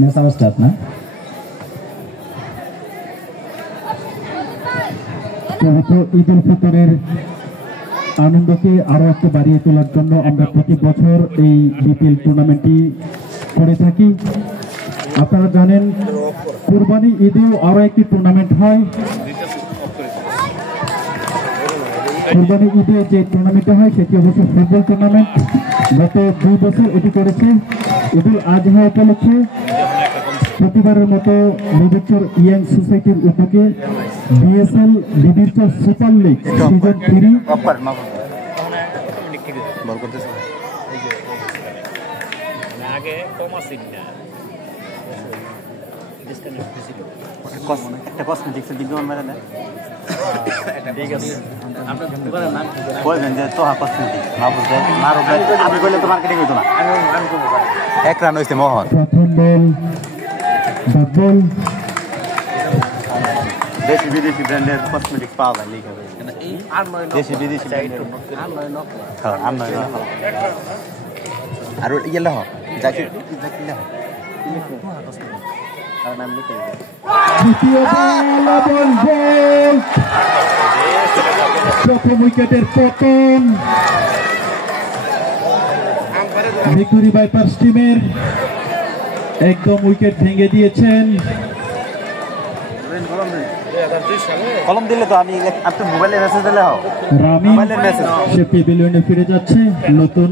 Match আবার start না। ঈদ উল ফিতরের আনন্দকে আরো একটু বাড়িয়ে তোলার জন্য আমরা প্রতি বছর এই বিপিএল টুর্নামেন্টটি করে থাকি। আপনারা জানেন কুরবানি ঈদেও আরো একটি টুর্নামেন্ট হয়। কুরবানি ঈদে যে টুর্নামেন্টটা হয় সেটি অবশ্য ফুটবল টুর্নামেন্ট। গত 2 বছর এটি করেছে। ঈদুল আজহা উপলক্ষে প্রতিবারের মতো বিবিচর ইয়াং সোসাইটির উদ্যোগে বিএসএল বিবিচর সুপার লিগ সিজন 3 একটা কসমেটিক্সের বিজ্ঞাপন মেরে দেন। বলবেন যে তোহা কসমেটিক্স আমি বললে তো মার্কেটিং হইতো না। 1 রান হয়েছে মোহন। দেশি বিদেশি ব্র্যান্ডের কসমেটিক্স পাওয়া যায় লিখে দেশি বিদেশি আর ইয়েলা হ প্রথম উইকেটের পতন ভিক্টোরি ভাইপার্স টিমের। একদম উইকেট ভেঙে দিয়েছেন। কলম দিলে তো আমি আপনার মোবাইলে মেসেজ দিলে হও। রামি সে পেভিলিয়নে ফিরে যাচ্ছে। নতুন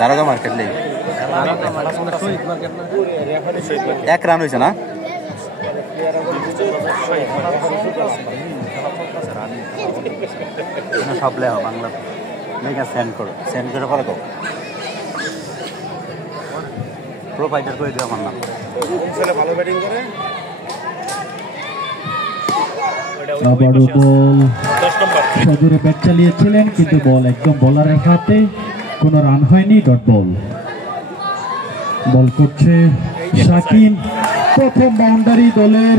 দারোগা মার্কেট নেই। 1 রান হয়েছে না। সব লেহ বাংলা লেখা সেন্ড করে পরে কো প্রোভাইডার করে দিও আমার নাম। ভালো ব্যাটিং করে আবারও বল সজোরে ব্যাট চালিয়েছিলেন কিন্তু বল একদম বলারের হাতে, কোনো রান হয়নি। Dot ball. বল করছে শাকিন। প্রথম বাউন্ডারি দলের।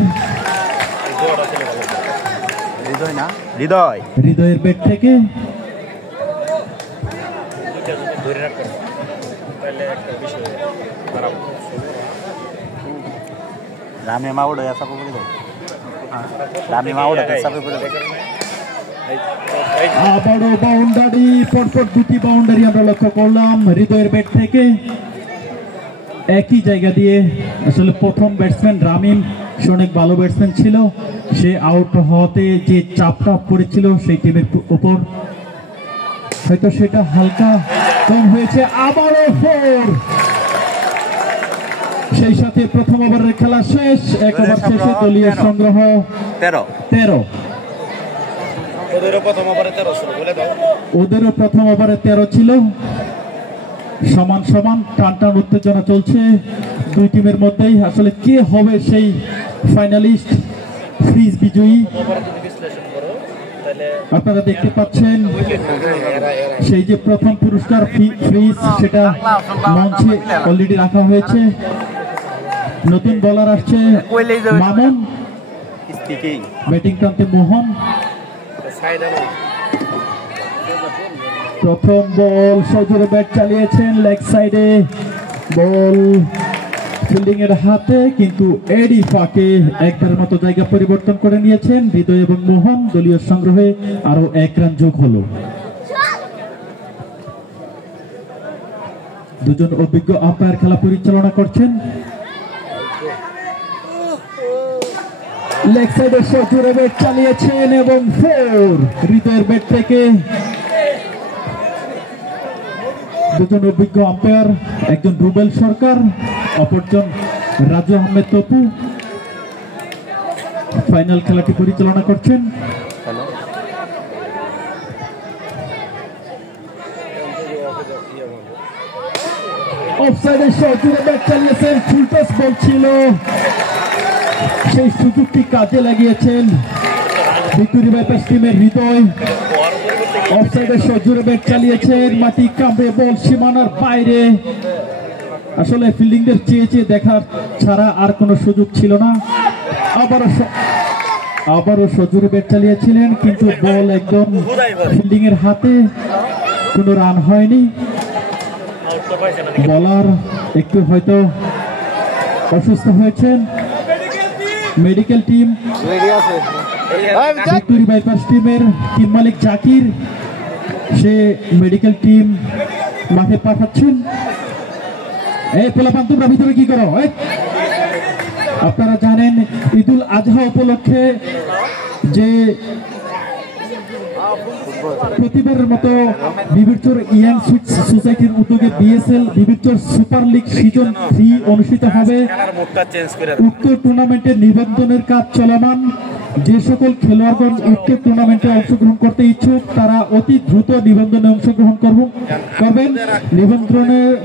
হৃদয়ের ব্যাট থেকে রামে মাউড়ে আসা করে দাও। রামে মাউড়ে আসা করে দাও। আবারও বাউন্ডারি, পরপর 2টি বাউন্ডারি আমরা লক্ষ্য করলাম হৃদয়ের ব্যাট থেকে। একই জায়গা দিয়ে আসলে প্রথম ব্যাটসম্যান রামিম সে অনেক ভালো ব্যাটসম্যান ছিল। সে আউট হওয়াতে যে চাপটা পড়েছিল সেই টিমের উপর হয়তো সেটা হালকা কম হয়েছে। আবারও 4। সেই সাথে প্রথম ওভারের খেলা শেষ। 1 ওভার শেষে দলীয় সংগ্রহ 13। ওদেরও প্রথম ওভারে 13 ছিল। সমান সমান টান টান উত্তেজনা চলছে দুই টিমের মধ্যেই। আসলে কে হবে সেই ফাইনালিস্ট, ফ্রিজ বিজয়ী? আপনারা দেখতে পাচ্ছেন সেই যে প্রথম পুরস্কার ফ্রিজ, সেটা মঞ্চে অলরেডি রাখা হয়েছে। নতুন বলার আসছে মামুন, ব্যাটিং প্রান্তে মোহন। প্রথম বল সজোরে ব্যাট চালিয়েছেন লেগ সাইডে। বল ফিল্ডিং এর হাতে, কিন্তু এডি ফাঁকে একবারের মতো জায়গা পরিবর্তন করে নিয়েছেন হৃদয় এবং মোহন। দলীয় সংগ্রহে আরো 1 রান যোগ হলো। দুজন অভিজ্ঞ আম্পায়ার খেলা পরিচালনা করছেন। লেগ সাইডে সজোরে ব্যাট চালিয়েছেন এবং 4 হৃদয়ের ব্যাট থেকে। দুজন অভিজ্ঞ আম্পায়ার, একজন রুবেল সরকার, অপরজন রাজু আহমেদ তপু ফাইনাল খেলাটি পরিচালনা করছেন। অফসাইডে সজোরে ব্যাট চালিয়েছেন, ফুল টস বল ছিল, সেই সুযোগটি কাজে লাগিয়েছেন ভিক্টোরি ভাইপার্স টিমের হৃদয়। অফসাইডে সজোরে ব্যাট চালিয়েছেন, মাটি কাঁপে, বল সীমানার বাইরে। আসলে ফিল্ডিং এর চেয়ে দেখার ছাড়া আর কোনো সুযোগ ছিল না। আবারও সজোরে ব্যাট চালিয়েছিলেন কিন্তু বল একদম ফিল্ডিং এর হাতে, কোনো রান হয়নি। বলার একটু হয়তো অসুস্থ হয়েছেন। মেডিকেল টিম ভিক্টোরি বাইপাস টিমের টিম মালিক জাকির সে মেডিকেল টিম মাঠে পাঠাচ্ছেন। এই পোলাপান তোমরা ভিতরে কি করো? আপনারা জানেন ঈদুল আজহা উপলক্ষে যে প্রতিবারের মতো বিবিরচর ইয়াং সোসাইটির উদ্যোগে বিএসএল বিবিরচর সুপার লিগ সিজন 3 অনুষ্ঠিত হবে। উক্ত টুর্নামেন্টের নিবন্ধনের কাজ চলমান। যে সকল খেলোয়াড়গণ উক্ত টুর্নামেন্টে অংশগ্রহণ করতে ইচ্ছুক তারা অতি দ্রুত নিবন্ধনে অংশগ্রহণ করবেন।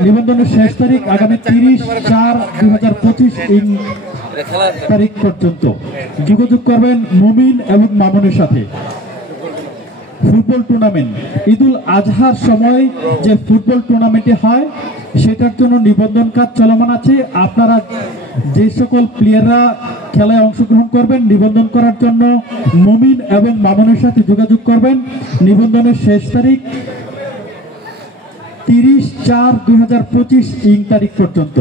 নিবন্ধনের শেষ তারিখ আগামী 30/4/2025 তারিখ পর্যন্ত। যোগাযোগ করবেন মুমিন এবং মামুনের সাথে। ফুটবল টুর্নামেন্ট ঈদুল আজহার সময় যে ফুটবল টুর্নামেন্টে হয় সেটার জন্য নিবন্ধন কাজ চলমান আছে। আপনারা যে সকল প্লেয়াররা খেলায় অংশগ্রহণ করবেন নিবন্ধন করার জন্য মুমিন এবং মামুনের সাথে যোগাযোগ করবেন। নিবন্ধনের শেষ তারিখ 30/4/2025 তারিখ পর্যন্ত।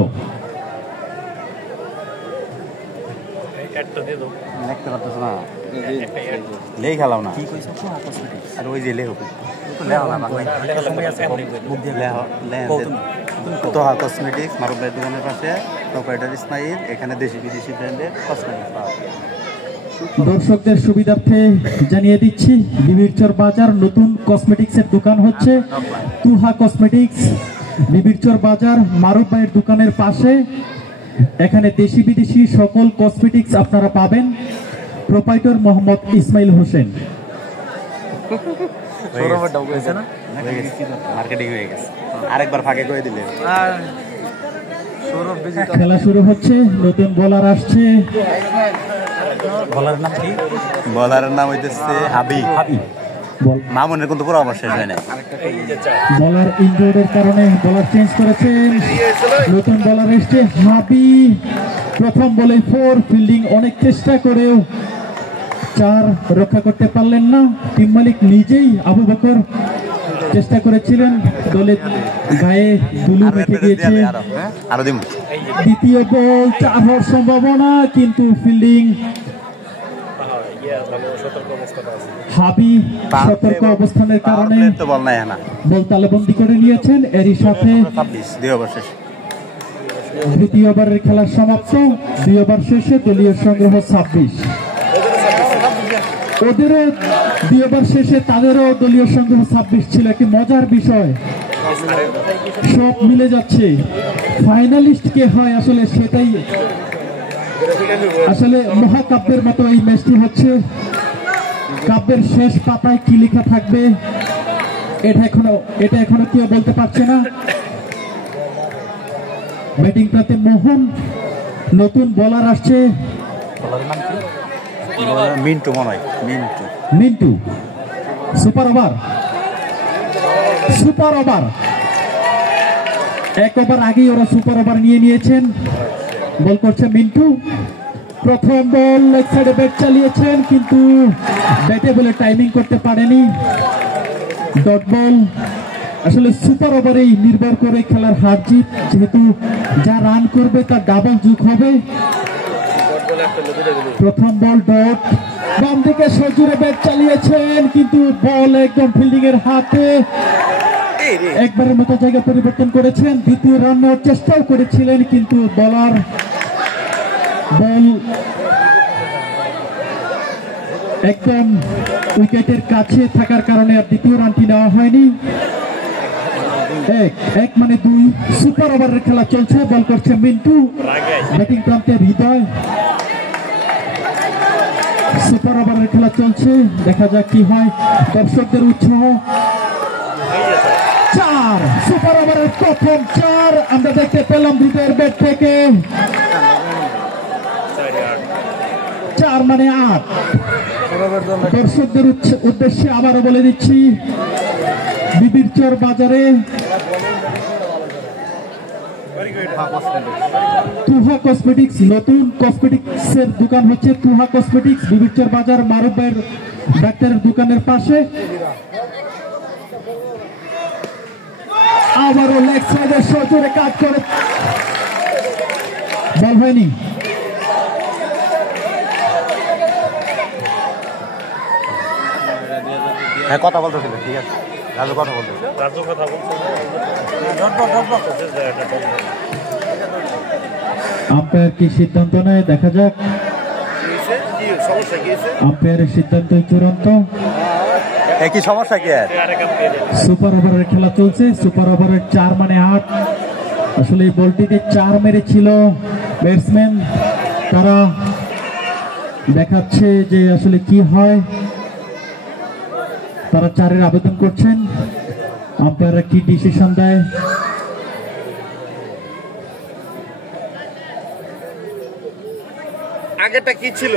খেলাও না আর ওই যে তোহা কসমেটিক্স মারুফ ভাইয়ের দোকানের পাশে প্রোপাইটার ইসমাইল, এখানে দেশি বিদেশি ব্র্যান্ডের কসমেটিক্স পাওয়া যায়। দর্শকদের সুবিধার্থে জানিয়ে দিচ্ছি বিবিরচর বাজার নতুন কসমেটিক্সের দোকান হচ্ছে তুহা কসমেটিক্স। বিবিরচর বাজার মারুফ ভাইয়ের দোকানের পাশে এখানে দেশি বিদেশি সকল কসমেটিক্স আপনারা পাবেন। প্রোপাইটর মোহাম্মদ ইসমাইল হোসেন। আরেকবার ফাঁকে করে দিলে খেলা শুরু হচ্ছে। নতুন বোলার আসছে। বলারের নাম হইতেছে হাবি। মামুনের কিন্তু পুরো অবশ্যই হয় না। বলার ইনজুরির কারণে বলার চেঞ্জ করেছেন। নতুন বলার এসছে হাবি। প্রথম বলে 4, ফিল্ডিং অনেক চেষ্টা করেও 4 রক্ষা করতে পারলেন না। টিম মালিক নিজেই আবু বকর চেষ্টা করেছিলেন, দলের গায়ে দুলু মেখে দিয়েছে। দ্বিতীয় বল 4 হওয়ার সম্ভাবনা, কিন্তু ফিল্ডিং হাবি সতর্ক অবস্থানের কারণে বল তালেবন্দি করে নিয়েছেন। এরই সাথে দ্বিতীয় ওভারের খেলার সমাপ্ত। 2 ওভার শেষে দলীয় সংগ্রহ 26। ওদেরও 2 ওভার শেষে তাদেরও দলীয় সংগ্রহ 26 ছিল। একটি মজার বিষয়, সব মিলে যাচ্ছে। ফাইনালিস্ট কে হয় আসলে সেটাই আসলে মহাকাব্যের মতো এই ম্যাচটি হচ্ছে। কাব্যের শেষ পাতায় কি লেখা থাকবে এটা এখনো কেউ বলতে পারছে না। ব্যাটিং প্রান্তে মোহন। নতুন বোলার আসছে মিন্টু মনে হয় মিন্টু। সুপার ওভার 1 ওভার আগেই ওরা সুপার ওভার নিয়ে নিয়েছেন। বল করছে মিন্টু। প্রথম বল লেগ সাইডে ব্যাট চালিয়েছেন, কিন্তু ব্যাটে বলে টাইমিং করতে পারেনি। Dot ball. আসলে সুপার ওভারেই নির্ভর করে খেলার হার জিত, যেহেতু যা রান করবে তার ডাবল যোগ হবে। প্রথম বল ডট। বাম দিকে সজুরে ব্যাট চালিয়েছেন, কিন্তু বল একদম ফিল্ডিং এর হাতে। একবারের মতো জায়গা পরিবর্তন করেছেন। দ্বিতীয় রান নেওয়ার চেষ্টাও করেছিলেন, কিন্তু বলার বল একদম উইকেটের কাছে থাকার কারণে আর দ্বিতীয় রানটি নেওয়া হয়নি। 1 মানে 2। সুপার ওভারের খেলা চলছে। বল করছে মিন্টু। ব্যাটিং প্রান্তে হৃদয়। সুপার ওভারের খেলা চলছে, দেখা যাক কি হয়। দর্শকদের উৎসাহ। 4 সুপার ওভারের প্রথম 4 আমরা দেখতে পেলাম হৃদয়ের ব্যাট থেকে। 4 মানে 8। দর্শকদের উদ্দেশ্যে আবারও বলে দিচ্ছি, বিবিরচর বাজারে তুহা কসমেটিক্স নতুন কসমেটিক্সের দোকান হচ্ছে তুহা কসমেটিক্স। বিবিরচর বাজার মারুফ ভাইয়ের ডাক্তারের দোকানের পাশে। আবারও লেগ সাইডে সজোরে কাট করে বল হয়নি। হ্যাঁ কথা বলতেছিল, ঠিক আছে রাজু কথা বলতেছে। আম্পায়ার কি সিদ্ধান্ত নেয় দেখা যাক। আম্পায়ারের সিদ্ধান্তই চূড়ান্ত। একই সমস্যা কি আর? সুপার ওভারের খেলা চলছে। সুপার ওভারের 4 মানে 8। আসলে এই বলটিতে 4 মেরেছিল ব্যাটসম্যান। তারা দেখাচ্ছে যে আসলে কি হয়। তারা 4-এর আবেদন করছেন। আম্পায়াররা কি ডিসিশন দেয়। আগেরটা কি ছিল?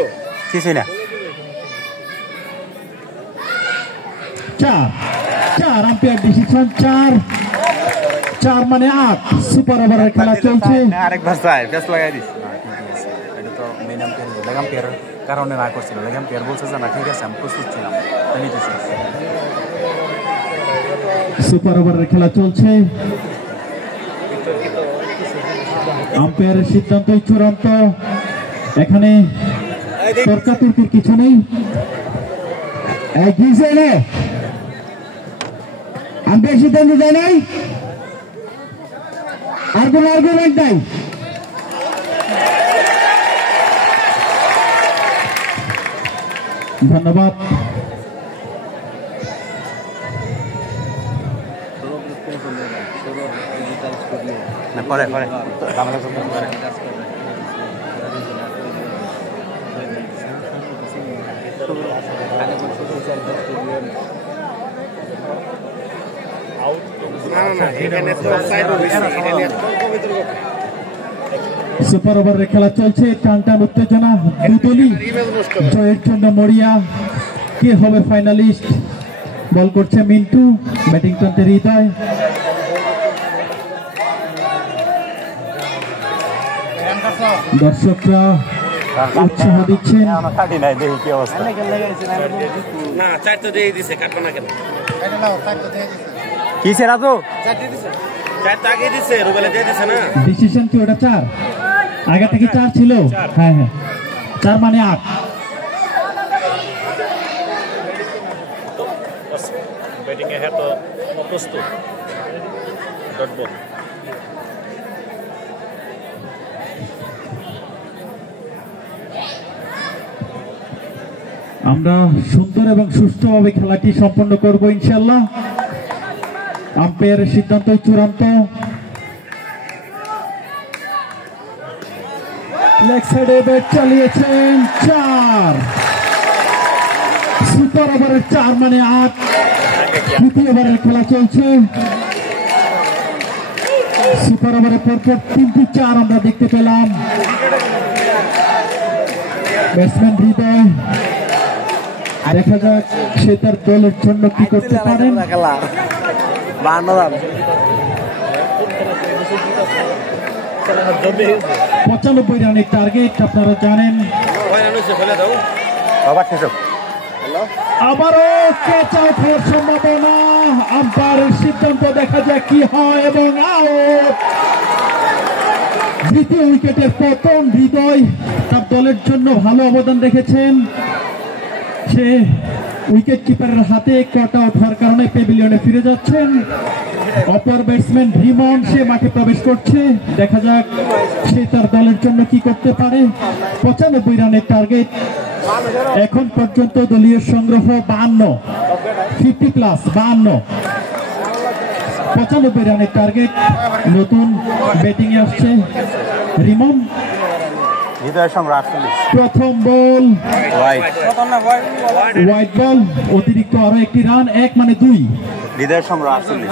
কিছুই না। 4 আম্পায়ার ডিসিশন 4 মানে 8। সুপার ওভারের খেলা চলছে। আরেকবার চাই পেস লাগাই দিস। এটা তো মেন আম্পায়ার, লেগ আম্পায়ারের কারণে না করছিল। লেগ আম্পায়ার বলছে যে না ঠিক আছে আমি প্রস্তুত ছিলাম, নিতেছি। সুপার ওভারের খেলা চলছে। আম্পায়ারের সিদ্ধান্তই চূড়ান্ত। এখানে তর্কাতর্কির কিছু নেই। আম্পায়ার সিদ্ধান্ত দেয় নাই, আর কোন আর্গুমেন্ট নাই। ধন্যবাদ। পরে পরে সুপার ওভারের খেলা চলছে। টানটান উত্তেজনা, দুদলই জয়ের জন্য মরিয়া। কে হবে ফাইনালিস্ট? বল করছে মিন্টু, ব্যাটিং প্রান্তে হৃদয়। দর্শকরা উৎসাহ দিচ্ছেন। কি অবস্থা? না, 4 তো দিয়ে দিছে, কাটবে না কেন? কি সে রাজু? 4 দিয়ে দিছে। 4 তো আগে দিছে, রুবেলে দিয়ে দিছে না। ডিসিশন কি ওটা 4? আগে থেকে 4 ছিল। হ্যাঁ হ্যাঁ, 4 মানে 8। ব্যাটিং এ হ্যাঁ তো অপ্রস্তুত। Dot ball. আমরা সুন্দর এবং সুষ্ঠুভাবে খেলাটি সম্পন্ন করব ইনশাল্লাহ। আম্পায়ারের সিদ্ধান্তই চূড়ান্ত। লেগ সাইডে ব্যাট চালিয়েছেন 4। সুপার ওভারের 4 মানে 8। তৃতীয় ওভারের খেলা চলছে। সুপার ওভারের পরপর 3টি 4 আমরা দেখতে পেলাম। ব্যাটসম্যান হৃদয়, দেখা যাক সে তার দলের জন্য কি করতে পারেন। 95 রানের টার্গেট আপনারা জানেন। আবারও ক্যাচ আউট হওয়ার সম্ভাবনা। আম্পায়ারের সিদ্ধান্ত, দেখা যাক কি হয় এবং আউট। দ্বিতীয় উইকেটের পতন। হৃদয় তার দলের জন্য ভালো অবদান রেখেছেন। সে উইকেট কিপারের হাতে কাট আউট হওয়ার কারণে প্যাভিলিয়নে ফিরে যাচ্ছেন। অপর ব্যাটসম্যান রিমন সে মাঠে প্রবেশ করছে। দেখা যাক সে তার দলের জন্য কি করতে পারে। 95 রানের টার্গেট। এখন পর্যন্ত দলীয় সংগ্রহ 52, 50+, 52। 95 রানের টার্গেট। নতুন ব্যাটিং এ আসছে রিমন। প্রথম বল হোয়াইট বল, অতিরিক্ত আরো একটি রান। 1 মানে 2। হৃদয়ের সংগ্রহ 48।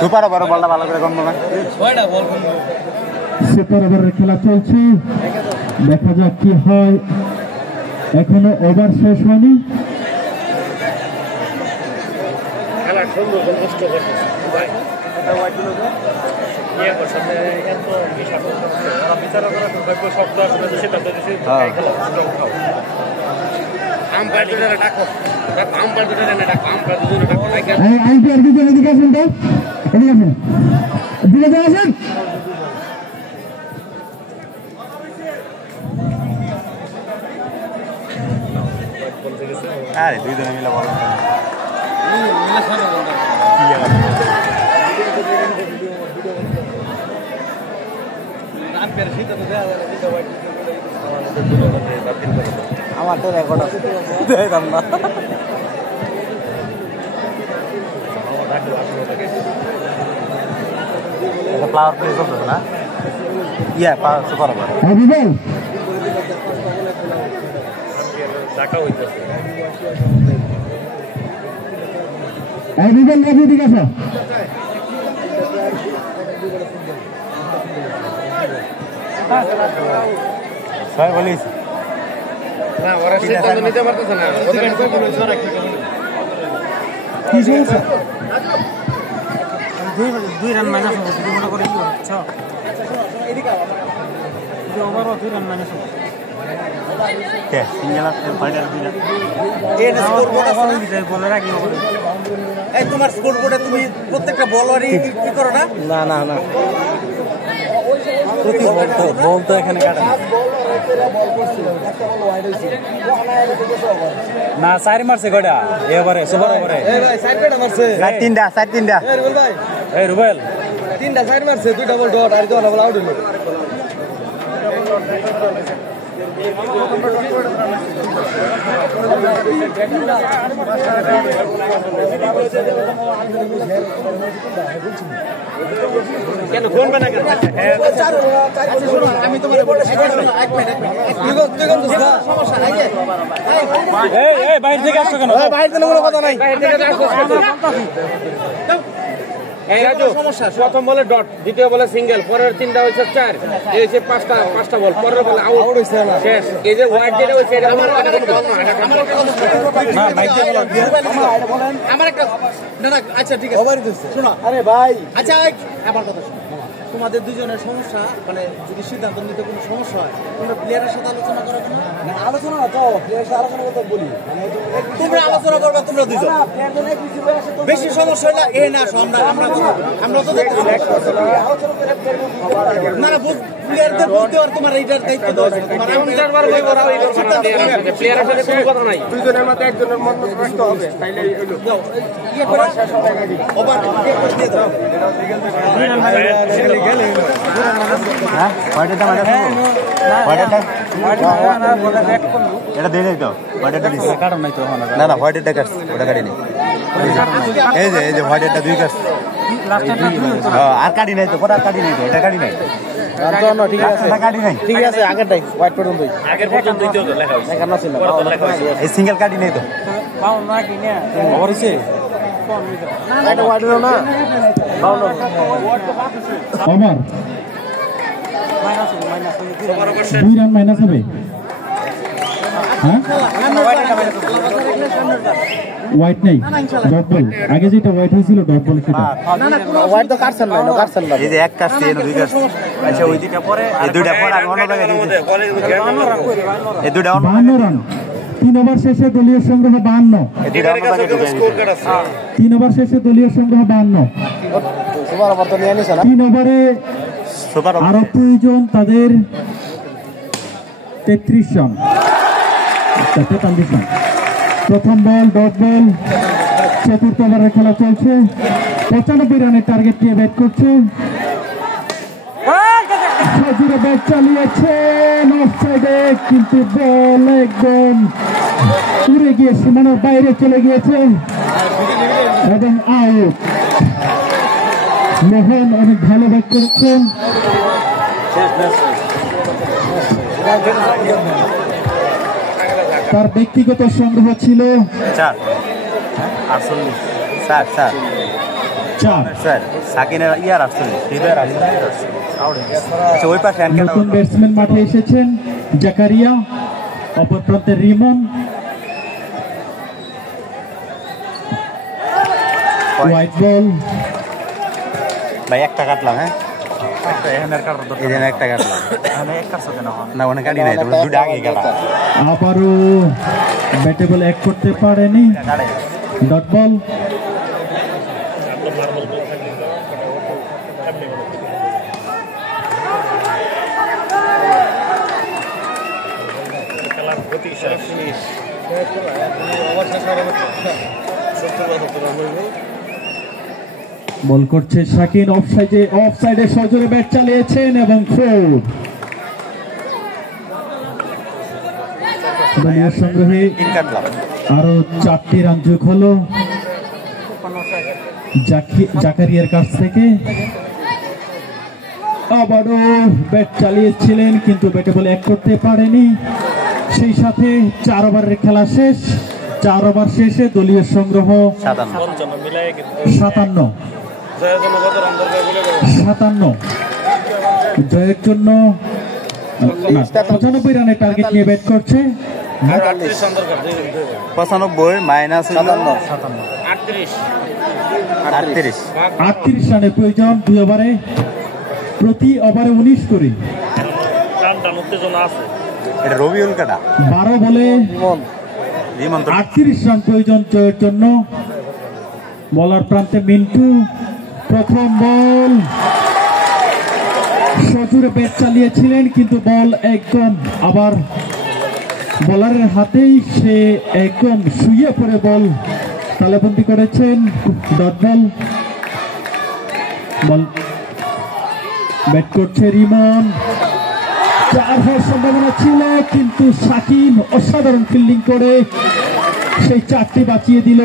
সুপার ওভার বলটা ভালো করে গন্ধ না। সুপার ওভারের খেলা চলছে। দেখা যাক কি হয়। এখনো ওভার শেষ হয়নি। খেলা সুন্দর কষ্ট করতেছে। ইয়ে করছে যে এত হিসাব ওরা বিচার করা দুর্ভাগ্য শব্দ আসলে সিদ্ধান্ত দিয়েছে খেলা খাও আম্পায়ার দুজনে ডাকো আম্পায়ার দুজনে ডাকো আম্পায়ার দুজনে ডাকো আম্পায়ার দুজন এদিকে আসুন তো, এদিকে আসুন, এদিকে চলে আসেন। আরে দুইজনে মিলে বলো আমার তো রেকর্ড আছে, দেখলাম না ফ্লাওয়ার প্লে করতেছে না ইয়া সুপার ওভার বিবল ডাকা হইতেছে বিবল নাকি এদিকে আসো। সবাই বলিস না ওরা সিদ্ধান্ত নিতে পারতেছে না কি সমস্যা? দুই রান মাইনাস হবে যদি মনে করে ওভারও 2 রান মাইনাস হবে কে সিঙ্গেল আছে ফাইটার দুইটা বলার আগে হবে এই তোমার স্কোরবোর্ডে তুমি প্রত্যেকটা বলারই কি করো না? না না না, বল তো এখানে কাটা না চারি মারছে কয়টা এবারে সুপার ওভারে এই ভাই সাইড পেটা মারছে, তিনটা এই রুবেল ভাই এই রুবেল 3টা সাইড মারছে, 2টা বল ডট আর 2টা বল আউট হলো। কেন ফোন বানা কেন আমি তোমার সমস্যা নাই যে এই বাইরে থেকে আসছো কেন বাইরে থেকে কোনো কথা নাই, এই রাজু সমস্যা প্রথম বলে ডট দ্বিতীয় বলে সিঙ্গেল পরের 3টা হইছে 4 এই হইছে 5টা বল পরের বলে আউট হইছে না শেষ এই যে হোয়াইট যেটা হইছে এটা আমার না বাইক দিয়ে বলেন আমার একটা না আচ্ছা ঠিক আছে শোনো, আরে ভাই আচ্ছা আমার কথা শোনো, তোমাদের দুজনের সমস্যা মানে যদি সিদ্ধান্ত নিতে কোনো সমস্যা হয় তোমরা প্লেয়ারের সাথে আলোচনা করো না? আলোচনা তো প্লেয়ারের সাথে আলোচনা করতে বলি, তোমরা আলোচনা করবে তোমরা দুজন, বেশি সমস্যা হলে এ না আসো আমরা তো দেখতে না না প্লেয়ারদের বলতে আর তোমার এইটার দায়িত্ব দেওয়া আছে, তোমার চারবার কই বড় এই প্লেয়ারের সাথে কোনো কথা নাই দুইজনের মধ্যে একজনের মত রাখতে হবে তাইলে হইলো ইয়ে করে ওভার ইয়ে করে দিয়ে দাও। হ্যাঁ হোয়াইটটা মানে এটা দিয়ে নাই তো হোয়াইটটা দিছে কারণ নাই তো না না হোয়াইটটা কাটছে ওটা কাটি নেই এই যে হোয়াইটটা দুই কাটছে আর কাটি নাই তো পরে আর কাটি নাই তো এটা কাটি নাই ঠিক আছে কাটি নাই ঠিক আছে আগেরটাই হোয়াইট পর্যন্তই আগের পর্যন্তই তো লেখা হইছে এখানে ছিল পরে তো লেখা হইছে এই সিঙ্গেল কাটি নাই তো পাও না কিনে খবর হইছে এটা হোয়াইট হলো না over minus minus 2 run minus হবে। হ্যাঁ হোয়াইট নেই, ডট বল আগে যেটা হোয়াইট হয়েছিল ডট বল সেটা হোয়াইট তো কাটছেন না কাটছেন না এই যে এক কাটছে এর দুই কাটছে আচ্ছা ওই দুইটা পরে এই দুইটা পরে আর অন্য জায়গায় দিয়ে এই দুইটা অন্য 52 রান 3 ওভার শেষে দলীয় সংগ্রহ 52, এই দুইটা অন্য জায়গায় ঢুকাই দিয়েছে 3 ওভার শেষে দলীয় সংগ্রহ 52, সুপার ওভার তো নিয়ে নিছে না 3 ওভারে সুপার আরো প্রয়োজন তাদের 33 রান 43 রান। প্রথম বল ডট বল, চতুর্থ ওভারের খেলা চলছে, 95 রানের টার্গেট নিয়ে ব্যাট করছে, সজুরে ব্যাট চালিয়েছেন অফসাইডে, কিন্তু বল একদম উড়ে গিয়ে সীমানার বাইরে চলে গিয়েছে এবং আউট। মোহন অনেক ভালো ব্যাট করেছেন, তার ব্যক্তিগত সংগ্রহ ছিল 4 48 স্যার স্যার 4। স্যার সাকিনের ইয়ার 48 হৃদয়ের 48 আউট আচ্ছা ওই পাশে অ্যানকেল নতুন ব্যাটসম্যান মাঠে এসেছেন জাকারিয়া, অপর প্রান্তে রিমন। হোয়াইট বল, ভাই একটা কাটলাম হ্যাঁ এই জন্য একটা কাটলাম না ওখানে কাটি নাই তারপরে দুটো আগে কাটা আবারও ব্যাটে বল এক করতে পারেনি ডট বল। খেলার গতি শেষ বল করছে শাকিন অফসাইডে সজোরে ব্যাট চালিয়েছেন এবং ফোর। দলীয় সংগ্রহে তিন কাটলাম আরো 4টি রান যোগ হলো জাকারিয়ার কাছ থেকে। আবারও ব্যাট চালিয়েছিলেন কিন্তু ব্যাটে বলে এক করতে পারেনি। সেই সাথে 4 ওভারের খেলা শেষ। 4 ওভার শেষে দলীয় সংগ্রহ 57। জয়ের জন্য 95 রানের টার্গেট নিয়ে ব্যাট করছে। 95 মাইনাস 38 রানের প্রয়োজন 2 ওভারে, প্রতি ওভারে 19 করে। এটা রবিউল কাটা 12 বলে 38 রান প্রয়োজন জয়ের জন্য। বলার প্রান্তে মিন্টু, প্রথম বল সজোরে ব্যাট চালিয়েছিলেন কিন্তু বল একদম আবার বলারের হাতেই, সে একদম শুয়ে পড়ে বল তালেবন্দি করেছেন। Dot ball. বল ব্যাট করছে রিমন, 4 হওয়ার সম্ভাবনা ছিল কিন্তু শাকিন অসাধারণ ফিল্ডিং করে সেই 4টি বাঁচিয়ে দিল।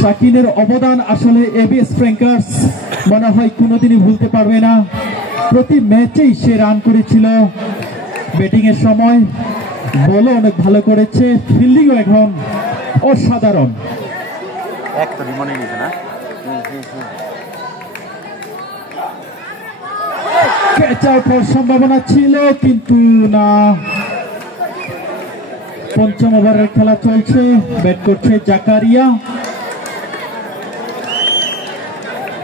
শাকিনের অবদান আসলে এবিএস ফ্র্যাঙ্কার্স মনে হয় কোনোদিনই ভুলতে পারবে না। প্রতি ম্যাচেই সে রান করেছিল। ব্যাটিং এর সময় বলও অনেক ভালো করেছে, ফিল্ডিংও এখন অসাধারণ। এক তো রিমনে নিছে না ক্যাচ আউট হওয়ার সম্ভাবনা ছিল কিন্তু না। 5ম ওভারের খেলা চলছে। ব্যাট করছে জাকারিয়া,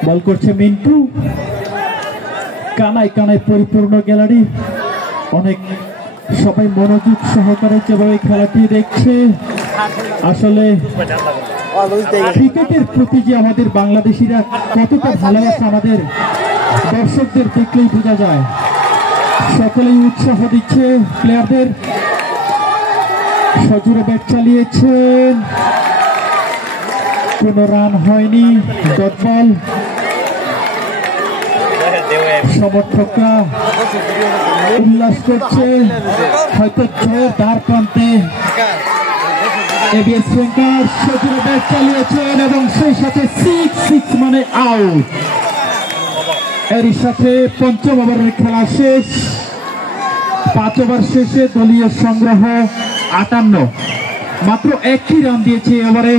বল করছে মিন্টু। কানায় কানায় পরিপূর্ণ গ্যালারি, অনেক সবাই মনোযোগ সহকারে যেভাবে খেলাটি দেখছে। আসলে ক্রিকেটের প্রতি যে আমাদের বাংলাদেশিরা কতটা ভালোবাসা আমাদের দর্শকদের দেখলেই বোঝা যায়। সকলেই উৎসাহ দিচ্ছে প্লেয়ারদের। সজোরে ব্যাট চালিয়েছেন, কোনো রান হয়নি। Dot ball. সমর্থকরা উল্লাস করছে, হয়তো জয়ের দ্বার প্রান্তে। এবিএস ফ্র্যাঙ্কার্স সজোরে ব্যাট চালিয়েছেন এবং সেই সাথে 6 মানে আউট। এরই সাথে 5ম ওভারের খেলা শেষ। 5 ওভার শেষে দলীয় সংগ্রহ 58। মাত্র 1টি রান দিয়েছে এবারে,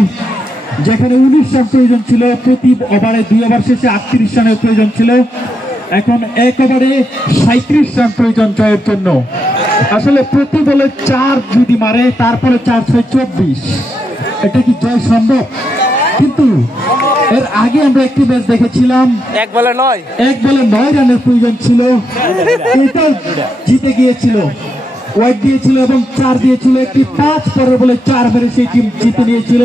যেখানে 19 রান প্রয়োজন ছিল। প্রতি ওভারে 2 ওভার শেষে 38 রানের প্রয়োজন ছিল। এখন 1 ওভারে 37 রান প্রয়োজন জয়ের জন্য। আসলে প্রতি বলে 4 যদি মারে, তারপরে 4-6 24, এটা কি জয় সম্ভব? কিন্তু এর আগে আমরা একটি ম্যাচ দেখেছিলাম, 1 বলে 9 রানের প্রয়োজন ছিল, এটা জিতে গিয়েছিল। ওয়াইড দিয়েছিল এবং 4 দিয়েছিল। একটি 5 পরের বলে 4 মেরে সেই টিম জিতে নিয়েছিল।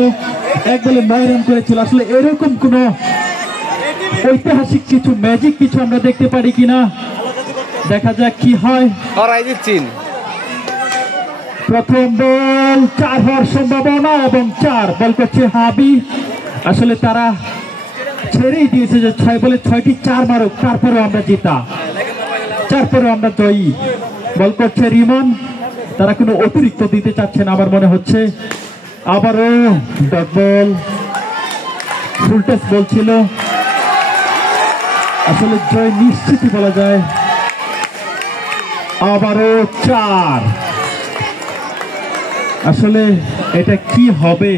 1 বলে 9 রান করেছিল। আসলে এরকম কোন ঐতিহাসিক কিছু, ম্যাজিক কিছু আমরা দেখতে পারি কিনা, দেখা যাক কি হয়। প্রথম বল 4 হওয়ার সম্ভাবনা এবং 4। বল করছে হাবি। আসলে তারা ছেড়েই দিয়েছে যে 6 বলে 6টি 4 মারুক, তারপরেও আমরা জিতা, তারপরেও আমরা জয়ী। বল করছে রিমন, তারা কোনো অতিরিক্ত দিতে চাচ্ছে না আমার মনে হচ্ছে। আবারও ডট বল, ফুল টস বল ছিল। আসলে জয় নিশ্চিতই বলা যায়। আবারও 4। আসলে এটা কি হবে?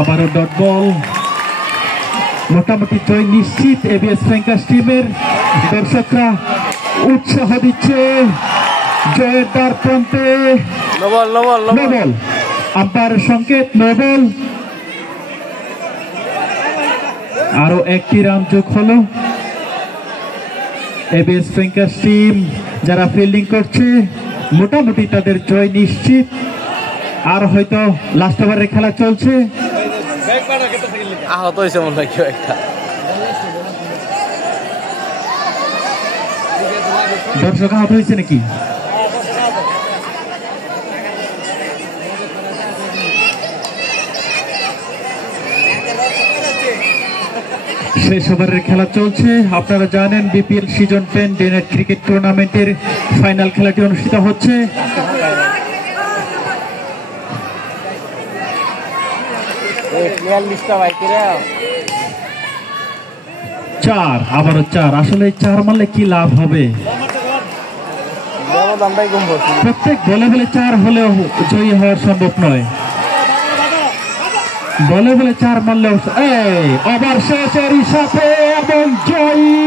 আবারও ডট বল। মোটামুটি জয় নিশ্চিত এবিএস ফ্র্যাঙ্কার্স টিমের। দর্শকরা উৎসাহ দিচ্ছে, জয়ের দ্বার প্রান্তে নোবেল, আম্পায়ারের সংকেত নোবেল। আরো একটি রান যোগ হলো। এবিএস ফ্র্যাঙ্কার্স টিম যারা ফিল্ডিং করছে মোটামুটি তাদের জয় নিশ্চিত। আর হয়তো লাস্ট ওভারের খেলা চলছে। আহত হয়েছে মনে হয় কেউ একটা। দর্শক আহত হয়েছে নাকি? শেষ ওভারের খেলা চলছে। আপনারা জানেন BPL season 10 day night cricket টুর্নামেন্টের ফাইনাল খেলাটি অনুষ্ঠিত হচ্ছে। চার, আবারও চার। আসলে চার মারলে কি লাভ হবে? প্রত্যেক বলে বলে চার হলেও জয়ী হওয়া সম্ভব নয়। বলে বলে চার মারলেও ওভার শেষের সাথে এবং জয়ী।